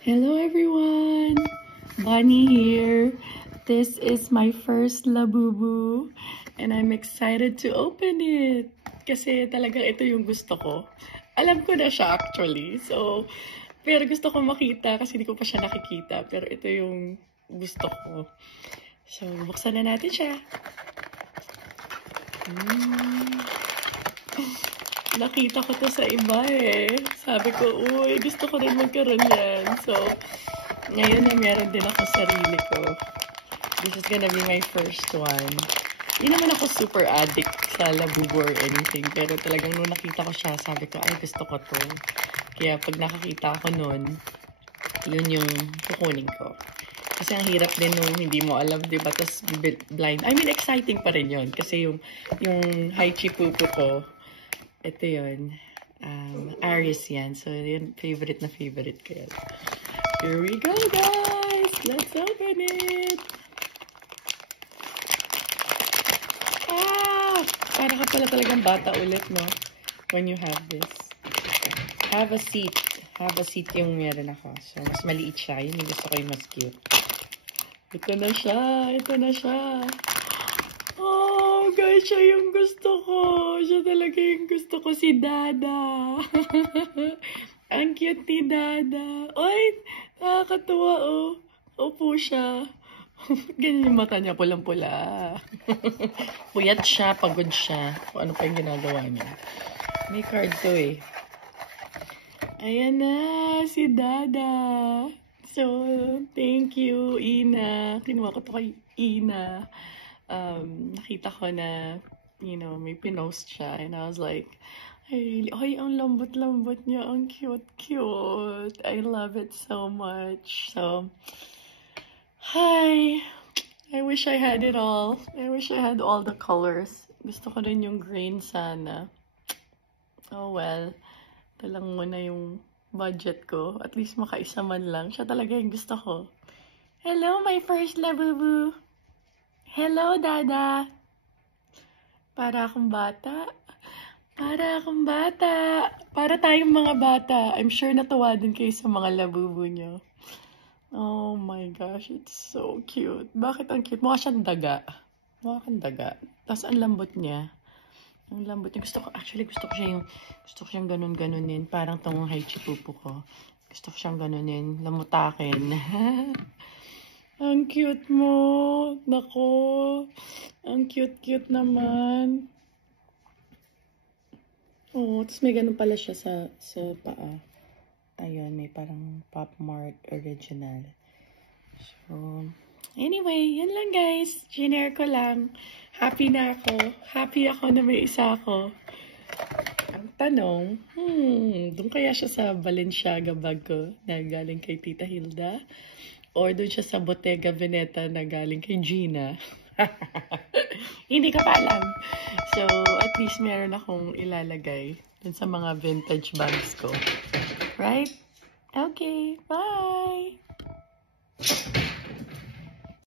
Hello everyone! Bonnie here. This is my first Labubu and I'm excited to open it. Kasi talagang ito yung gusto ko. Alam ko na siya actually. Pero gusto ko makita kasi hindi ko pa siya nakikita. Pero ito yung gusto ko. So, buksan na natin siya. Nakita ko to sa iba eh. Sabi ko, uy, gusto ko rin magkaroon yan. So, ngayon na meron din ako sarili ko. This is gonna be my first one. Hindi naman ako super addict sa Labubu or anything. Pero talagang nung nakita ko siya, sabi ko, ay, gusto ko to. Kaya pag nakakita ko nun, yun yung kukunin ko. Kasi ang hirap din nung hindi mo alam, di ba? Tapos blind. I mean, exciting pa rin yun. Kasi yung Haichipupu ko, ito yun. Aries yan. So, yun, favorite na favorite ko yan. Here we go, guys! Let's open it! Para ka pala talagang bata ulit, no? When you have this. Have a seat. Have a seat yung meron ako. So, mas maliit siya. Yun yung gusto ko yung mas cute. Ito na siya. Ito na siya. Oh, guys, siya yung gusto ko. Siya talaga yung gusto ko, si Dada. Ang cute ni Dada. Oy, nakakatuwa, oh. Upo siya. Ganyan yung mata niya, pulang-pula. Puyat siya, pagod siya. Kung ano pa yung ginagawa niya. May card to eh. Ayan na, si Dada. So, thank you, Ina. Kinuha ko to kay Ina. Nakita ko na, you know, may pinost siya. And I was like, ay, ang lambot-lambot niya. Ang cute-cute. I love it so much. So, hi. I wish I had it all. I wish I had all the colors. Gusto ko rin yung green sana. Oh well. Ito lang muna yung budget ko. At least makaisa man lang. Siya talaga yung gusto ko. Hello, my first Labubu. Hello, Dada. Para akong bata. Para akong bata. Para tayong mga bata. I'm sure natuwa din kayo sa mga Labubu nyo. Oh my gosh, it's so cute. Bakit ang cute? Mukha siyang daga. Mukha kang daga. Tapos ang lambot niya. Ang lambot niya. Gusto ko siyang ganun-ganunin. Parang tong Haichipupu ko. Gusto ko siyang ganunin. Lamutakin. Ang cute mo. Nako. Ang cute-cute naman. Oh, tapos may ganun pala siya sa paa. Ayun, may parang Pop Mart original. So, anyway, yun lang guys. Ginare ko lang. Happy na ako. Happy ako na may isa ako. Ang tanong, doon kaya siya sa Balenciaga bag ko na galing kay Tita Hilda? Or doon siya sa Bottega Veneta na galing kay Gina? Hindi ko pa alam. So, at least meron akong ilalagay dun sa mga vintage bags ko. Right? Okay, bye!